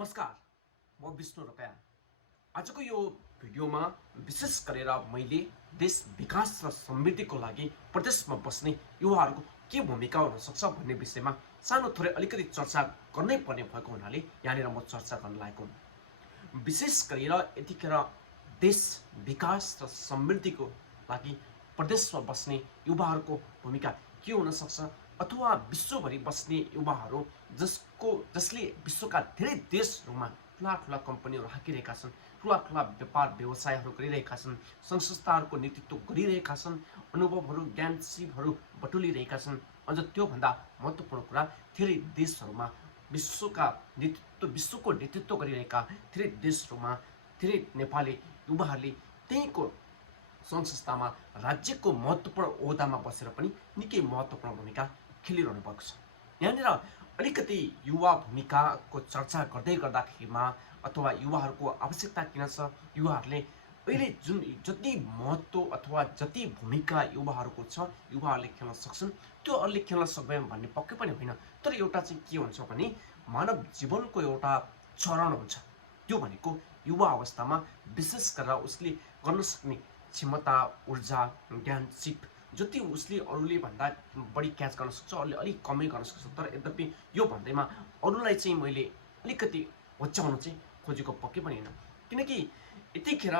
नमस्कार, म विष्णु रोकाया। आजको यो भिडियोमा विशेष गरेर मैले देश विकास र समृद्धिको लागि प्रदेशमा बस्ने युवाहरूको के भूमिका हुन सक्छ भन्ने विषयमा सानो थोरै अलिकति चर्चा गर्नै पर्ने भएको हुनाले यहाँनिर म चर्चा गर्न लागेको हुँ। विशेष गरेर यतिखेर देश विकास र समृद्धिको लागि प्रदेशमा बस्ने युवाहरूको भूमिका के हुन सक्छ अथवा विश्वभरि बस्ने युवाहरू जसले विश्वका धेरै देशहरूमा ठुला ठुला कम्पनीहरू हाकिरहेका छन्, ठुला ठुला व्यापार व्यवसायहरू गरिरहेका छन्, सङ्घ संस्थाहरूको नेतृत्व गरिरहेका छन्, अनुभवहरू ज्ञान सिपहरू बटुलिरहेका छन्। अझ त्योभन्दा महत्त्वपूर्ण कुरा, धेरै देशहरूमा विश्वको नेतृत्व गरिरहेका धेरै देशहरूमा धेरै नेपाली युवाहरूले त्यहीँको सङ्घ संस्थामा राज्यको महत्त्वपूर्ण ओहदामा बसेर पनि निकै महत्त्वपूर्ण भूमिका खेलिरहनु भएको छ। यहाँनिर अलिकति युवा भूमिकाको चर्चा गर्दै गर्दाखेरिमा अथवा युवाहरूको आवश्यकता किन छ, युवाहरूले अहिले जुन जति महत्त्व अथवा जति भूमिका युवाहरूको छ युवाहरूले खेल्न सक्छन् त्यो अरूले खेल्न सक्दैन भन्ने पक्कै पनि होइन। तर एउटा चाहिँ के हुन्छ भने मानव जीवनको एउटा चरण हुन्छ, त्यो भनेको युवा अवस्थामा विशेष गरेर उसले गर्न सक्ने क्षमता, ऊर्जा, ज्ञान सिप जति उसले अरूले भन्दा बढी क्याच गर्न सक्छ, अरूले अलिक कमै गर्न सक्छ। तर यद्यपि यो भन्दैमा अरूलाई चाहिँ मैले अलिकति होच्याउन चाहिँ खोजेको पक्कै पनि होइन, किनकि यतिखेर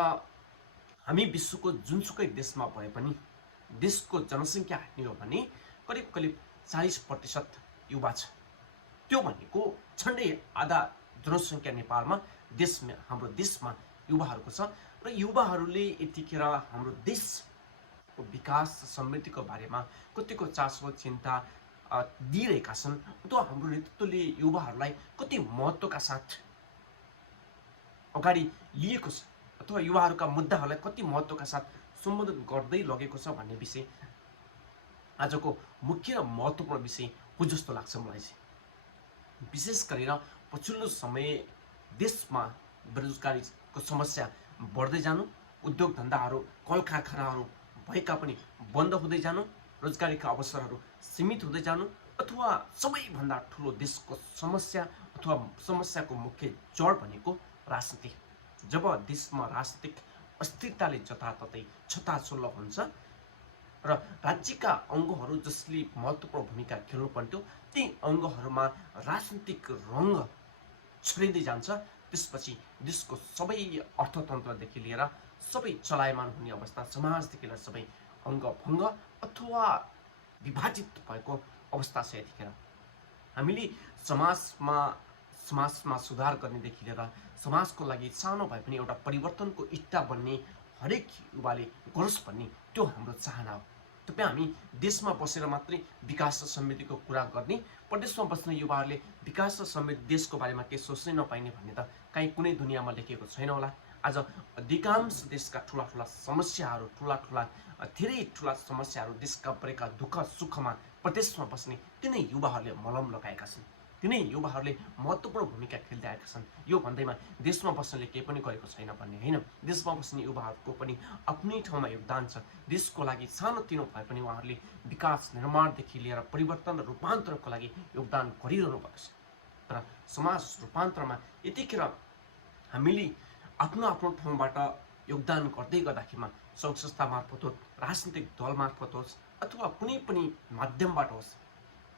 हामी विश्वको जुनसुकै देशमा भए पनि देशको जनसङ्ख्या हेर्ने हो भने करिब करिब 40% युवा छ। त्यो भनेको झन्डै आधा जनसङ्ख्या नेपालमा हाम्रो देशमा युवाहरूको छ र युवाहरूले यतिखेर हाम्रो देशको विकास समृद्धिको बारेमा कतिको चासो चिन्ता दिइरहेका छन् अथवा हाम्रो नेतृत्वले युवाहरूलाई कति महत्त्वका साथ अगाडि लिएको छ अथवा युवाहरूका मुद्दाहरूलाई कति महत्त्वका साथ सम्बोधन गर्दै लगेको छ भन्ने विषय आजको मुख्य र महत्त्वपूर्ण विषय हो जस्तो लाग्छ मलाई चाहिँ। विशेष गरेर पछिल्लो समय देशमा बेरोजगारीको समस्या बढ्दै जानु, उद्योग धन्दाहरू कल कारखानाहरू भएका पनि बन्द हुँदै जानु, रोजगारीका अवसरहरू सीमित हुँदै जानु अथवा सबैभन्दा ठुलो देशको समस्या अथवा समस्याको मुख्य जड भनेको राजनीति। जब देशमा राजनीतिक अस्थिरताले जताततै छताछुल्लो हुन्छ र राज्यका अङ्गहरू जसले महत्त्वपूर्ण भूमिका खेल्नु पर्थ्यो ती अङ्गहरूमा राजनीतिक रङ्ग छरिँदै जान्छ, त्यसपछि देशको सबै अर्थतन्त्रदेखि लिएर सबै चलायमान हुने अवस्था, समाजदेखि लिएर सबै अङ्गभङ्ग अथवा विभाजित भएको अवस्था छ। यतिखेर हामीले समाजमा सुधार गर्नेदेखि लिएर समाजको लागि सानो भए पनि एउटा परिवर्तनको इट्टा बन्ने हरेक युवाले गरोस् भन्ने त्यो हाम्रो चाहना हो। तपाईँ हामी देशमा बसेर मात्रै विकास र समृद्धिको कुरा गर्ने, प्रदेशमा बस्ने युवाहरूले विकास र समृद्धि देशको बारेमा केही सोच्नै नपाइने भन्ने त कहीँ कुनै दुनियाँमा लेखेको छैन होला। आज अधिकांश देशका ठुला ठुला समस्याहरू, धेरै ठुला समस्याहरू, देशका परेका दुःख सुखमा प्रदेशमा बस्ने तिनै युवाहरूले मलम लगाएका छन्, तिनै युवाहरूले महत्त्वपूर्ण भूमिका खेल्दै आएका छन्। यो भन्दैमा देशमा बस्नेले केही पनि गरेको छैन भन्ने होइन, देशमा बस्ने युवाहरूको पनि आफ्नै ठाउँमा योगदान छ। देशको लागि सानोतिनो भए पनि उहाँहरूले विकास निर्माणदेखि लिएर परिवर्तन र रूपान्तरणको लागि योगदान गरिरहनु भएको छ। तर समाज रूपान्तरमा यतिखेर हामीले आफ्नो आफ्नो ठाउँबाट योगदान गर्दै गर्दाखेरिमा सङ्घ संस्था मार्फत होस्, राजनीतिक दल मार्फत होस् अथवा कुनै पनि माध्यमबाट होस्,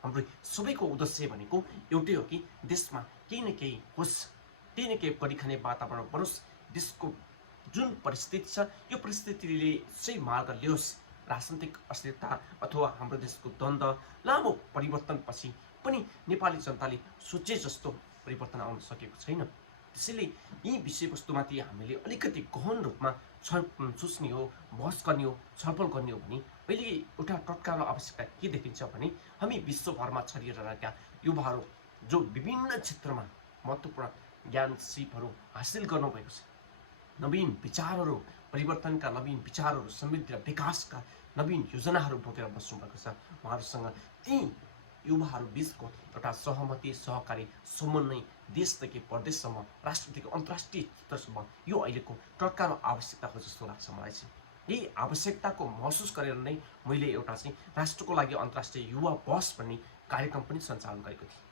हाम्रो सबैको उद्देश्य भनेको एउटै हो कि देशमा केही न केही होस्, केही न केही परिखाने वातावरण बनोस्, देशको जुन परिस्थिति छ यो परिस्थितिले सही मार्ग ल्याओस्। राजनीतिक अस्थिरता अथवा हाम्रो देशको द्वन्द्व लामो परिवर्तनपछि पनि नेपाली जनताले सोचे जस्तो परिवर्तन आउन सकेको छैन। त्यसैले यी विषयवस्तुमाथि हामीले अलिकति गहन रूपमा सोच्ने हो, बहस गर्ने हो, छलफल गर्ने हो भने अहिले एउटा तत्काल आवश्यकता के देखिन्छ भने हामी विश्वभरमा छरिरहेका युवाहरू जो विभिन्न क्षेत्रमा महत्त्वपूर्ण ज्ञान सिपहरू हासिल गर्नुभएको छ, नवीन विचारहरू, परिवर्तनका नवीन विचारहरू, समृद्धि र विकासका नवीन योजनाहरू बोकेर बस्नुभएको छ, उहाँहरूसँग ती युवाहरू बिचको एउटा सहमति, सहकारी समन्वय देशदेखि प्रदेशसम्म, राष्ट्रदेखि अन्तर्राष्ट्रिय स्तरसम्म यो अहिलेको तत्काल आवश्यकता हो जस्तो लाग्छ मलाई चाहिँ। यही आवश्यकताको महसुस गरेर नै मैले एउटा चाहिँ राष्ट्रको लागि अन्तर्राष्ट्रिय युवा बस भन्ने कार्यक्रम पनि सञ्चालन गरेको थिएँ।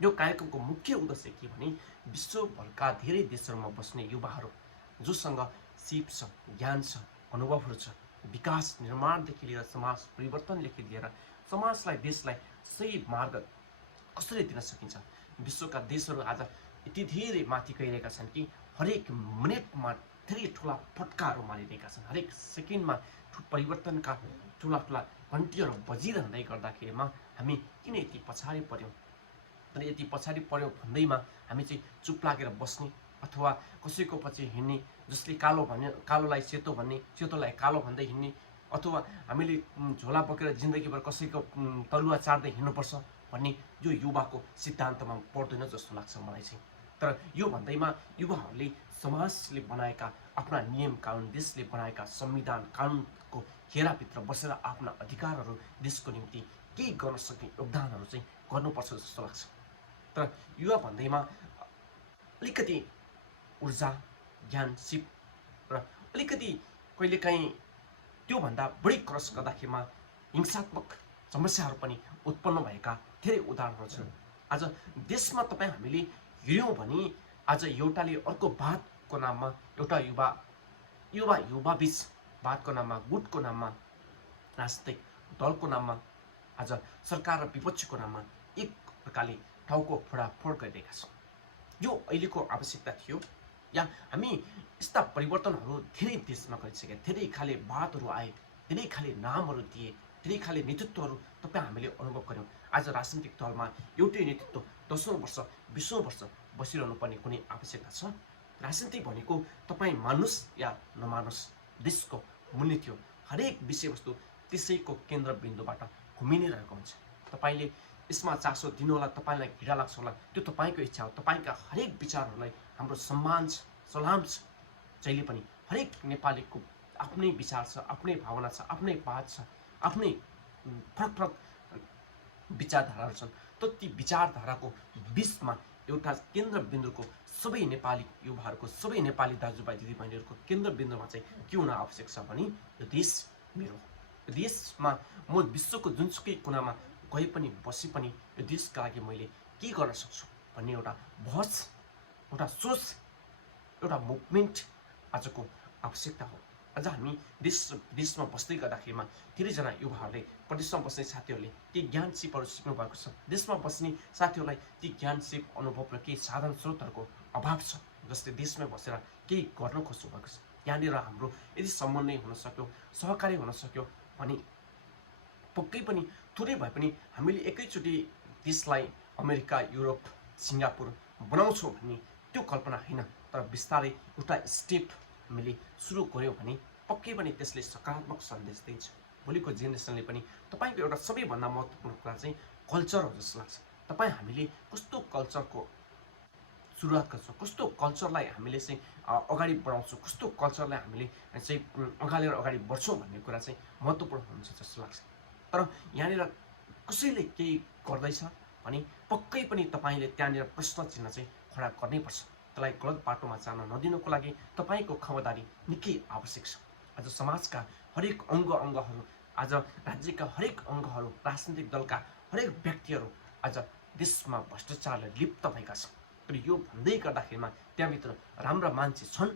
यो कार्यक्रमको मुख्य उद्देश्य के भने विश्वभरका धेरै देशहरूमा बस्ने युवाहरू जोसँग सिप छ, ज्ञान छ, अनुभवहरू छ, विकास निर्माणदेखि लिएर समाज परिवर्तनदेखि लिएर समाजलाई देशलाई सही मार्ग कसरी दिन सकिन्छ। विश्वका देशहरू आज यति धेरै माथि गइरहेका छन् कि हरेक मिनटमा धेरै ठुला फटकाहरू मारिरहेका छन्। हरेक सेकेन्डमा परिवर्तनका ठुला ठुला घन्टीहरू बजिरहँदै गर्दाखेरिमा हामी किन यति पछाडि पर्यौँ। तर यति पछाडि पर्यौँ भन्दैमा हामी चाहिँ चुप लागेर बस्ने अथवा कसैको पछि हिँड्ने, जसले कालो भन्यो कालोलाई सेतो भन्ने, सेतोलाई कालो भन्दै हिँड्ने, अथवा हामीले झोला बोकेर जिन्दगीभर कसैको तलुवा चाड्दै हिँड्नुपर्छ भन्ने यो युवाको सिद्धान्तमा पर्दैन जस्तो लाग्छ मलाई चाहिँ। तर यो भन्दैमा युवाहरूले समाजले बनाएका आफ्ना नियम कानुन, देशले बनाएका संविधान कानुनको घेराभित्र बसेर आफ्ना अधिकारहरू देशको निम्ति केही गर्न सक्ने योगदानहरू चाहिँ गर्नुपर्छ जस्तो लाग्छ। तर युवा भन्दैमा अलिकति ऊर्जा, ज्ञान, सिप र अलिकति कहिलेकाहीँ त्योभन्दा बढी क्रस गर्दाखेरिमा हिंसात्मक समस्याहरू पनि उत्पन्न भएका धेरै उदाहरणहरू छन्। आज देशमा तपाईँ हामीले हेऱ्यौँ भने आज एउटाले अर्को वादको नाममा, एउटा युवा बीच वादको नाममा, गुटको नाममा, राजनीतिक दलको नाममा, आज सरकार र विपक्षको नाममा एक प्रकारले टाउको फोडाफोड गरिरहेका छौँ। यो अहिलेको आवश्यकता थियो या हामी यस्ता परिवर्तनहरू धेरै देशमा गरिसके, धेरै खाले वादहरू आए, धेरै खाले नामहरू दिए, धेरै खाले नेतृत्वहरू तपाईँ हामीले अनुभव गऱ्यौँ। आज राजनीतिक दलमा एउटै नेतृत्व 10औं वर्ष 20औं वर्ष बसिरहनु पर्ने कुनै आवश्यकता छ? राजनीति भनेको तपाईँ मान्नुहोस् या नमान्नुहोस्, देशको मूल्य थियो। हरेक विषयवस्तु त्यसैको केन्द्रबिन्दुबाट घुमिनै रहेको हुन्छ। तपाईँले यसमा चासो दिनुहोला, तपाईँलाई घृणा लाग्छ होला, त्यो तपाईँको इच्छा हो। तपाईँका हरेक विचारहरूलाई हाम्रो सम्मान छ, सलाम छ। जहिले पनि हरेक नेपालीको आफ्नै विचार छ, आफ्नै भावना छ, आफ्नै बात छ, आफ्नै फरक फरक विचारधाराहरू छन्। त ती विचारधाराको बिचमा एउटा केन्द्रबिन्दुको सबै नेपाली युवाहरूको, सबै नेपाली दाजुभाइ दिदीबहिनीहरूको केन्द्रबिन्दुमा चाहिँ के हुन आवश्यक छ भने यो देश मेरो हो। यो देशमा म विश्वको जुनसुकै कुनामा गए पनि बसे पनि यो देशका लागि मैले के गर्न सक्छु भन्ने एउटा बहस, एउटा सोच, एउटा मुभमेन्ट आजको आवश्यकता हो। आज हामी देशमा बस्दै गर्दाखेरिमा धेरैजना युवाहरूले, प्रदेशमा बस्ने साथीहरूले केही ज्ञान सिपहरू सिक्नु भएको छ। देशमा बस्ने साथीहरूलाई ती ज्ञान सिप, अनुभव र केही साधन स्रोतहरूको अभाव छ, जसले देशमै बसेर केही गर्न खोज्नु भएको छ। यहाँनिर हाम्रो यदि समन्वय हुन सक्यो, सहकारी हुन सक्यो भने पक्कै पनि थोरै भए पनि हामीले एकैचोटि देशलाई अमेरिका, युरोप, सिङ्गापुर बनाउँछौँ भन्ने त्यो कल्पना होइन। तर बिस्तारै एउटा स्टेप हामीले सुरु गऱ्यौँ भने पक्कै पनि त्यसले सकारात्मक सन्देश दिन्छ। भोलिको जेनेरेसनले पनि तपाईँको एउटा सबैभन्दा महत्त्वपूर्ण कुरा चाहिँ कल्चर हो जस्तो लाग्छ। तपाईँ हामीले कस्तो कल्चरको सुरुवात गर्छौँ, कस्तो कल्चरलाई हामीले चाहिँ अगाडि बढाउँछौँ, कस्तो कल्चरलाई हामीले चाहिँ अगालेर अगाडि बढ्छौँ भन्ने कुरा चाहिँ महत्त्वपूर्ण हुन्छ जस्तो लाग्छ। तर यहाँनिर कसैले केही गर्दैछ भने पक्कै पनि तपाईँले त्यहाँनिर प्रश्न चिन्ह चाहिँ खडा गर्नैपर्छ। त्यसलाई गलत बाटोमा जान नदिनुको लागि तपाईँको खबरदारी निकै आवश्यक छ। आज समाजका हरेक अङ्गहरू, आज राज्यका हरेक अङ्गहरू, राजनीतिक दलका हरेक व्यक्तिहरू आज देशमा भ्रष्टाचारले लिप्त भएका छन्। तर यो भन्दै गर्दाखेरिमा त्यहाँभित्र राम्रा मान्छे छन्,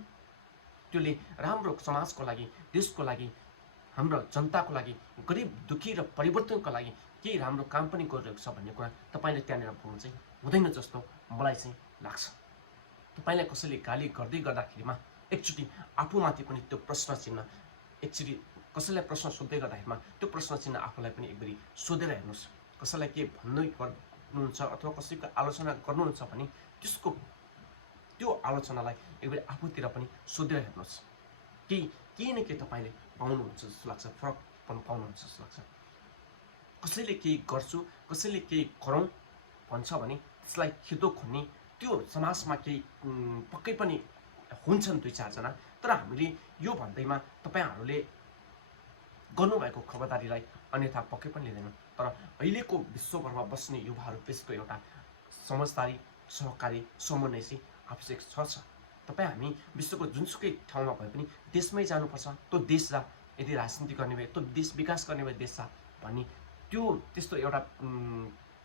त्यसले राम्रो समाजको लागि, देशको लागि, हाम्रो जनताको लागि, गरिब दुःखी र परिवर्तनको लागि केही राम्रो काम पनि गरिरहेको छ भन्ने कुरा तपाईँले त्यहाँनिर बोल्नु चाहिँ हुँदैन जस्तो मलाई चाहिँ लाग्छ। तपाईँलाई कसैले गाली गर्दै गर्दाखेरिमा एकचोटि आफूमाथि पनि त्यो प्रश्न चिन्ह, एकचोटि कसैलाई प्रश्न सोध्दै गर्दाखेरिमा त्यो प्रश्न चिन्ह आफूलाई पनि एकबेरी सोधेर हेर्नुहोस्। कसैलाई के भन्दै गर्नुहुन्छ अथवा कसैको आलोचना गर्नुहुन्छ भने त्यो आलोचनालाई एकबेरी आफूतिर पनि सोधेर हेर्नुहोस्। केही न केही तपाईँले पाउनुहुन्छ जस्तो लाग्छ, फरक पाउनुहुन्छ जस्तो लाग्छ। कसैले केही गर्छु, कसैले केही गरौँ भन्छ भने त्यसलाई खिदो खुन्ने त्यो समाजमा केही पक्कै पनि हुन्छन् 2-4 जना। तर हामीले यो भन्दैमा तपाईँहरूले गर्नुभएको खबरदारीलाई अन्यथा पक्कै पनि लिँदैनौँ। तर अहिलेको विश्वभरमा बस्ने युवाहरू त्यसको एउटा समझदारी, सहकारी, समन्वय चाहिँ आवश्यक छ। तपाईँ हामी विश्वको जुनसुकै ठाउँमा भए पनि देशमै जानुपर्छ। त्यो देश जा, यदि राजनीति गर्ने भए त्यो देश विकास गर्ने भए देश जा भन्ने त्यो त्यस्तो एउटा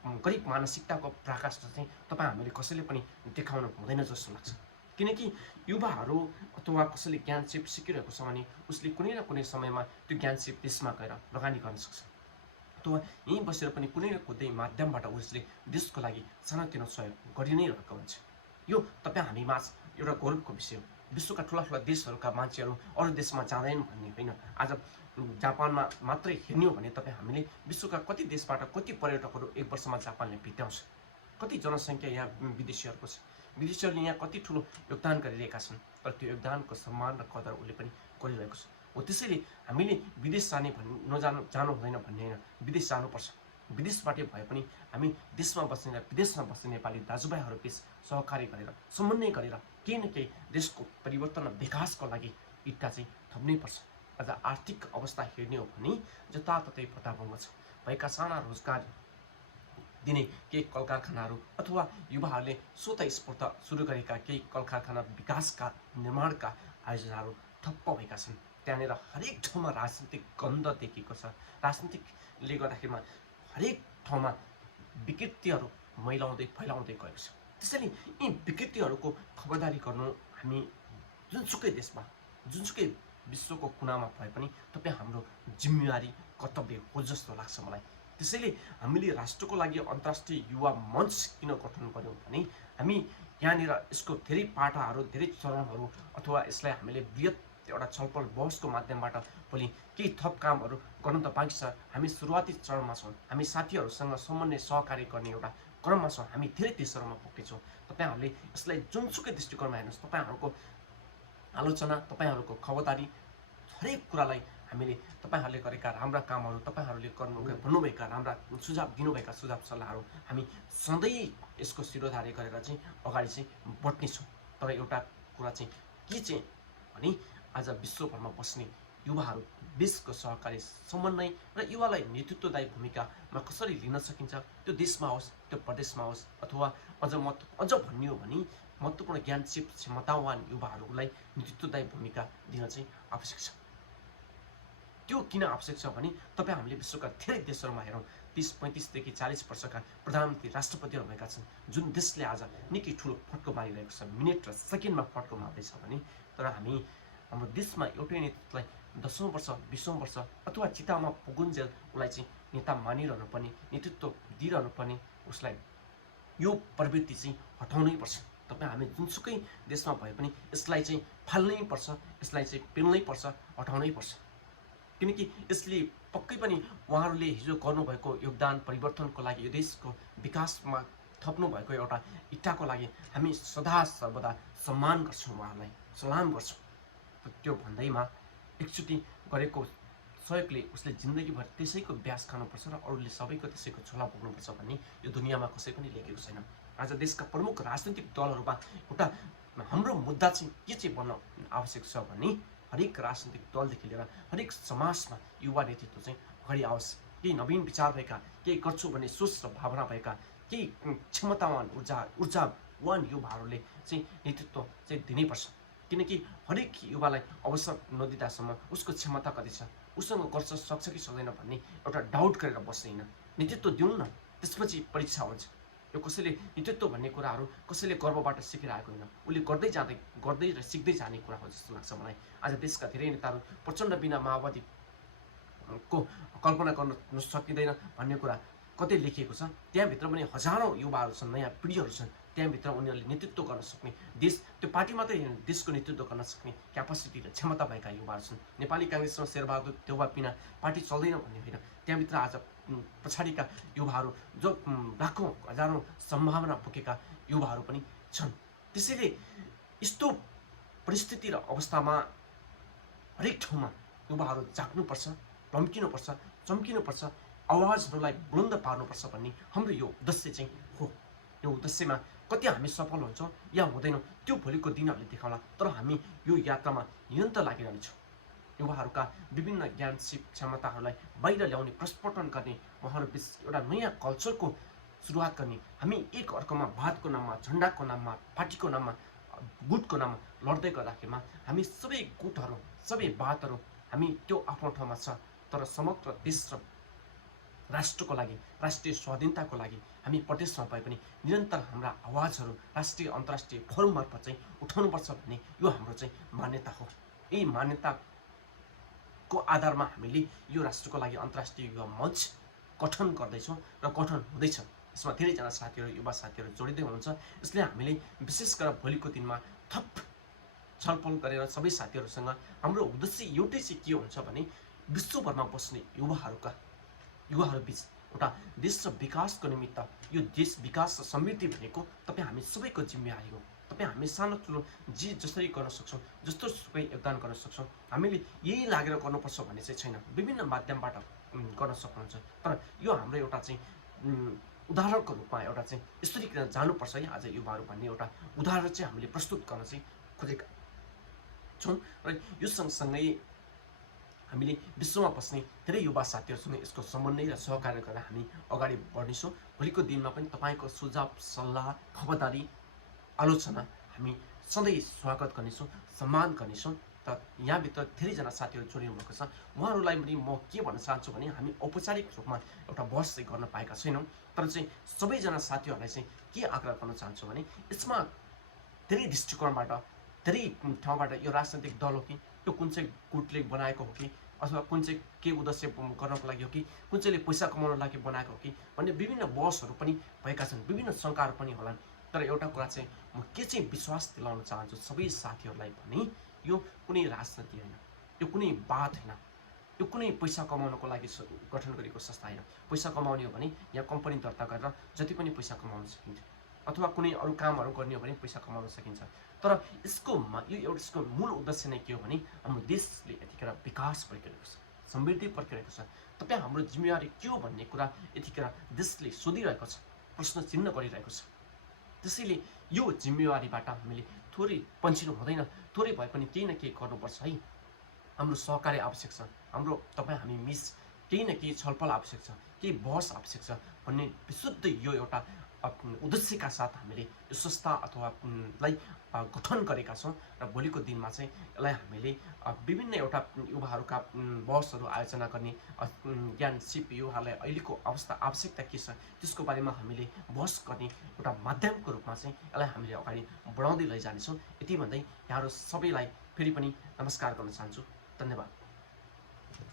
गरिब मानसिकताको प्रकाश चाहिँ तपाईँ हामीले कसैले पनि देखाउनु हुँदैन जस्तो लाग्छ। किनकि युवाहरू अथवा कसैले ज्ञान सिप सिकिरहेको छ भने उसले कुनै न कुनै समयमा त्यो ज्ञान सिप देशमा गएर लगानी गर्न सक्छ, अथवा यहीँ बसेर पनि कुनै न कुनै माध्यमबाट उसले देशको लागि सानोतिनो सहयोग गरि नै रहेको हुन्छ। यो तपाईँ हामीमा एउटा गौरवको विषय हो। विश्वका ठुला ठुला देशहरूका मान्छेहरू अरू देशमा जाँदैनन् भन्ने होइन। आज जापानमा मात्रै हेर्ने हो भने तपाईँ हामीले विश्वका कति देशबाट कति पर्यटकहरू एक वर्षमा जापानले भित्याउँछ, कति जनसङ्ख्या यहाँ विदेशीहरूको छ, विदेशीहरूले यहाँ कति ठुलो योगदान गरिरहेका छन्, तर त्यो योगदानको सम्मान र कदर उसले पनि गरिरहेको छ। हो त्यसैले हामीले विदेश जानु हुँदैन भन्ने होइन, विदेश जानुपर्छ। विदेशबाटै भए पनि हामी देशमा बस्ने र विदेशमा बस्ने नेपाली दाजुभाइहरू बिच सहकारी गरेर समन्वय गरेर केही न केही देशको परिवर्तन र विकासको लागि इट्टा चाहिँ थप्नै पर्छ। आज आर्थिक अवस्था हेर्ने हो भने जताततै भत्ताभङ्ग छ। भएका साना रोजगार दिने केही कल कारखानाहरू अथवा युवाहरूले स्वतःस्फूर्त सुरु गरेका केही कल कारखाना विकासका निर्माणका आयोजनाहरू ठप्प भएका छन्। त्यहाँनिर हरेक ठाउँमा राजनीतिक गन्ध देखिएको छ। राजनीतिकले गर्दाखेरिमा हरेक ठाउँमा विकृतिहरू मैलाउँदै फैलाउँदै गएको छ। त्यसैले यी विकृतिहरूको खबरदारी गर्नु हामी जुनसुकै देशमा जुनसुकै विश्वको कुनामा भए पनि तपाईँ हाम्रो जिम्मेवारी कर्तव्य हो जस्तो लाग्छ मलाई। त्यसैले हामीले राष्ट्रको लागि अन्तर्राष्ट्रिय युवा मञ्च किन गठन गर्यौँ भने हामी यहाँनिर यसको धेरै पाटाहरू धेरै चरणहरू अथवा यसलाई हामीले बृहत एउटा छलफल बहसको माध्यमबाट भोलि केही थप कामहरू गर्नु त बाँकी छ। हामी सुरुवाती चरणमा छौँ। हामी साथीहरूसँग समन्वय सहकारी गर्ने एउटा क्रममा छौँ। हामी धेरै देशहरूमा पुग्नेछौँ। तपाईँहरूले यसलाई जुनसुकै दृष्टिकोणमा हेर्नुहोस्, तपाईँहरूको आलोचना तपाईँहरूको खबरदारी हरेक कुरालाई हामीले तपाईँहरूले गरेका राम्रा कामहरू तपाईँहरूले भन्नुभएका राम्रा सुझाव दिनुभएका सुझाव सल्लाहहरू हामी सधैँ यसको शिरोधार्य गरेर चाहिँ अगाडि चाहिँ बढ्नेछौँ। तर एउटा कुरा चाहिँ के चाहिँ भने आज विश्वभरमा बस्ने युवाहरू बिचको सहकारी समन्वय र युवालाई नेतृत्वदायी भूमिकामा कसरी लिन सकिन्छ, त्यो देशमा होस् त्यो प्रदेशमा होस् अथवा अझ भन्ने हो भने महत्त्वपूर्ण ज्ञान सिप क्षमतावान युवाहरूलाई नेतृत्वदायी भूमिका दिन चाहिँ आवश्यक छ। त्यो किन आवश्यक छ भने तपाईँ हामीले विश्वका धेरै देशहरूमा हेरौँ 30-35 देखि 40 वर्षका प्रधानमन्त्री राष्ट्रपतिहरू भएका छन्, जुन देशले आज निकै ठुलो फड्को मारिरहेको छ, मिनेट र सेकेन्डमा फड्को मार्दैछ भने। तर हामी हाम्रो देशमा एउटै नेतृत्वलाई 10औं वर्ष 20औं वर्ष अथवा चितामा पुगुन्जेल उसलाई चाहिँ नेता मानिरहनु पर्ने, नेतृत्व दिइरहनु पर्ने, उसलाई यो प्रवृत्ति चाहिँ हटाउनै पर्छ। तपाईँ हामी जुनसुकै देशमा भए पनि यसलाई चाहिँ फाल्नै पर्छ, यसलाई चाहिँ पेल्नै पर्छ, हटाउनै पर्छ। किनकि यसले पक्कै पनि उहाँहरूले हिजो गर्नुभएको योगदान परिवर्तनको लागि यो देशको विकासमा थप्नु भएको एउटा इट्टाको लागि हामी सदा सर्वदा सम्मान गर्छौँ, उहाँहरूलाई सलाम गर्छौँ। त्यो भन्दैमा एकचोटि गरेको सहयोगले उसले जिन्दगीभर त्यसैको ब्यास खानुपर्छ र अरूले सबैको त्यसैको झोला बोक्नुपर्छ भन्ने यो दुनियाँमा कसै पनि लेखेको छैन। आज देशका प्रमुख राजनीतिक दलहरूमा एउटा हाम्रो मुद्दा चाहिँ के चाहिँ बन्न आवश्यक छ भने हरेक राजनीतिक दलदेखि लिएर हरेक समाजमा युवा नेतृत्व चाहिँ अगाडि आओस्। केही नवीन विचार भएका, केही गर्छु भन्ने सोच र भावना भएका, केही क्षमतावान ऊर्जावान युवाहरूले चाहिँ नेतृत्व चाहिँ दिनैपर्छ। किनकि हरेक युवालाई अवसर नदिँदासम्म उसको क्षमता कति छ, उसँग गर्न सक्छ कि सक्दैन भन्ने एउटा डाउट गरेर बस्दैन। नेतृत्व दिउँ न, त्यसपछि परीक्षा हुन्छ। यो कसैले नेतृत्व भन्ने कुराहरू कसैले गर्वबाट सिकेर आएको होइन, उसले गर्दै र सिक्दै जाने कुरा हो जस्तो लाग्छ मलाई। आज देशका धेरै नेताहरू प्रचण्ड बिना माओवादीको कल्पना गर्न सकिँदैन भन्ने कुरा कतै लेखिएको छ। त्यहाँभित्र पनि हजारौँ युवाहरू छन्, नयाँ पिँढीहरू छन्, त्यहाँभित्र उनीहरूले नेतृत्व गर्न सक्ने, देश त्यो पार्टी मात्रै होइन देशको नेतृत्व गर्न सक्ने क्यापासिटी र क्षमता भएका युवाहरू छन्। नेपाली काङ्ग्रेसमा शेरबहादुर देउवा बिना पार्टी चल्दैन भन्ने होइन, त्यहाँभित्र आज पछाडिका युवाहरू जो लाखौँ हजारौँ सम्भावना बोकेका युवाहरू पनि छन्। त्यसैले यस्तो परिस्थिति र अवस्थामा हरेक ठाउँमा युवाहरू जाग्नुपर्छ, धम्किनुपर्छ, चम्किनुपर्छ, आवाजहरूलाई बुलन्द पार्नुपर्छ भन्ने हाम्रो यो उद्देश्य चाहिँ हो। यो उद्देश्यमा कति हामी सफल हुन्छौँ या हुँदैनौँ त्यो भोलिको दिनहरूले देखाउला, तर हामी यो यात्रामा निरन्तर लागिरहनेछौँ। युवाहरूका विभिन्न ज्ञान सिप क्षमताहरूलाई बाहिर ल्याउने, प्रस्फोटन गर्ने, उहाँहरूबिच एउटा नयाँ कल्चरको सुरुवात गर्ने। हामी एक अर्कोमा वादको नाममा, झन्डाको नाममा, पार्टीको नाममा, गुटको नाममा लड्दै गर्दाखेरिमा हामी सबै गुटहरू सबै वादहरू हामी त्यो आफ्नो ठाउँमा छ, तर समग्र देश र राष्ट्रको लागि, राष्ट्रिय स्वाधीनताको लागि हामी प्रदेशमा भए पनि निरन्तर हाम्रा आवाजहरू राष्ट्रिय अन्तर्राष्ट्रिय फोरम मार्फत चाहिँ उठाउनुपर्छ भन्ने यो हाम्रो चाहिँ मान्यता हो। यही मान्यताको आधारमा हामीले यो राष्ट्रको लागि अन्तर्राष्ट्रिय युवा मञ्च गठन गर्दैछौँ र गठन हुँदैछ। यसमा धेरैजना साथीहरू, युवा साथीहरू जोडिँदै हुनुहुन्छ। यसले हामीले विशेष गरेर भोलिको दिनमा थप छलफल गरेर सबै साथीहरूसँग हाम्रो उद्देश्य एउटै चाहिँ के हुन्छ भने विश्वभरमा बस्ने युवाहरूबीच एउटा देश र विकासको निमित्त यो देश विकास र समृद्धि भनेको तपाईँ हामी सबैको जिम्मेवारी हो। तपाईँ हामी सानो ठुलो जे जसरी गर्न सक्छौँ, जस्तो सुकै योगदान गर्न सक्छौँ, हामीले यही लागेर गर्नुपर्छ भन्ने चाहिँ छैन। विभिन्न माध्यमबाट गर्न सक्नुहुन्छ। तर यो हाम्रो एउटा चाहिँ उदाहरणको रूपमा एउटा चाहिँ यसरी किन जानुपर्छ है आज युवाहरू भन्ने एउटा उदाहरण चाहिँ हामीले प्रस्तुत गर्न चाहिँ खोजेका छौँ। र यो सँगसँगै हामीले विश्वमा बस्ने धेरै युवा साथीहरूसँग यसको समन्वय र सहकार्य गरेर हामी अगाडि बढ्नेछौँ। भोलिको दिनमा पनि तपाईँको सुझाव, सल्लाह, खबरदारी, आलोचना हामी सधैँ स्वागत गर्नेछौँ, सम्मान गर्नेछौँ। त यहाँभित्र धेरैजना साथीहरू जोडिनु भएको छ। उहाँहरूलाई पनि म के भन्न चाहन्छु भने हामी औपचारिक रूपमा एउटा बहस चाहिँ गर्न पाएका छैनौँ। तर चाहिँ सबैजना साथीहरूलाई चाहिँ के आग्रह गर्न चाहन्छु भने यसमा धेरै दृष्टिकोणबाट, धेरै ठाउँबाट यो राजनैतिक दल हो कि यो कुन चाहिँ गुटले बनाएको हो कि अथवा कुन चाहिँ के उद्देश्य गर्नको लागि हो कि कुन चाहिँले पैसा कमाउनको लागि बनाएको हो कि भन्ने विभिन्न बहसहरू पनि भएका छन्, विभिन्न शङ्काहरू पनि होलान्। तर एउटा कुरा चाहिँ म के चाहिँ विश्वास दिलाउन चाहन्छु सबै साथीहरूलाई भने यो कुनै राजनीति होइन, यो कुनै वाद होइन, यो कुनै पैसा कमाउनको लागि गठन गरेको संस्था होइन। पैसा कमाउने हो भने यहाँ कम्पनी दर्ता गरेर जति पनि पैसा कमाउन सकिन्छ, अथवा कुनै अरू कामहरू गर्ने हो भने पैसा कमाउन सकिन्छ। तर यसको यसको मूल उद्देश्य नै के हो भने हाम्रो देशले यतिखेर विकास परिरहेको छ, समृद्धि परिरहेको छ। तपाईँ हाम्रो जिम्मेवारी के हो भन्ने कुरा यतिखेर देशले सोधिरहेको छ, प्रश्न चिन्ह गरिरहेको छ। त्यसैले यो जिम्मेवारीबाट हामीले थोरै पन्छिनु हुँदैन, थोरै भए पनि केही न केही गर्नुपर्छ है। हाम्रो सहकार्य आवश्यक छ, हाम्रो तपाईँ हामी मिस केही न केही छलफल आवश्यक छ, केही बहस आवश्यक छ भन्ने विशुद्ध यो एउटा उद्देश्यका साथ हामीले यो संस्था अथवा लाई गठन गरेका छौँ। र भोलिको दिनमा चाहिँ यसलाई हामीले विभिन्न एउटा युवाहरूका बहसहरू आयोजना गर्ने ज्ञान सिप युवाहरूलाई अहिलेको अवस्था आवश्यकता के छ त्यसको बारेमा हामीले बहस गर्ने एउटा माध्यमको रूपमा चाहिँ यसलाई हामीले अगाडि बढाउँदै लैजानेछौँ। यति भन्दै यहाँहरू सबैलाई फेरि पनि नमस्कार गर्न चाहन्छु। धन्यवाद।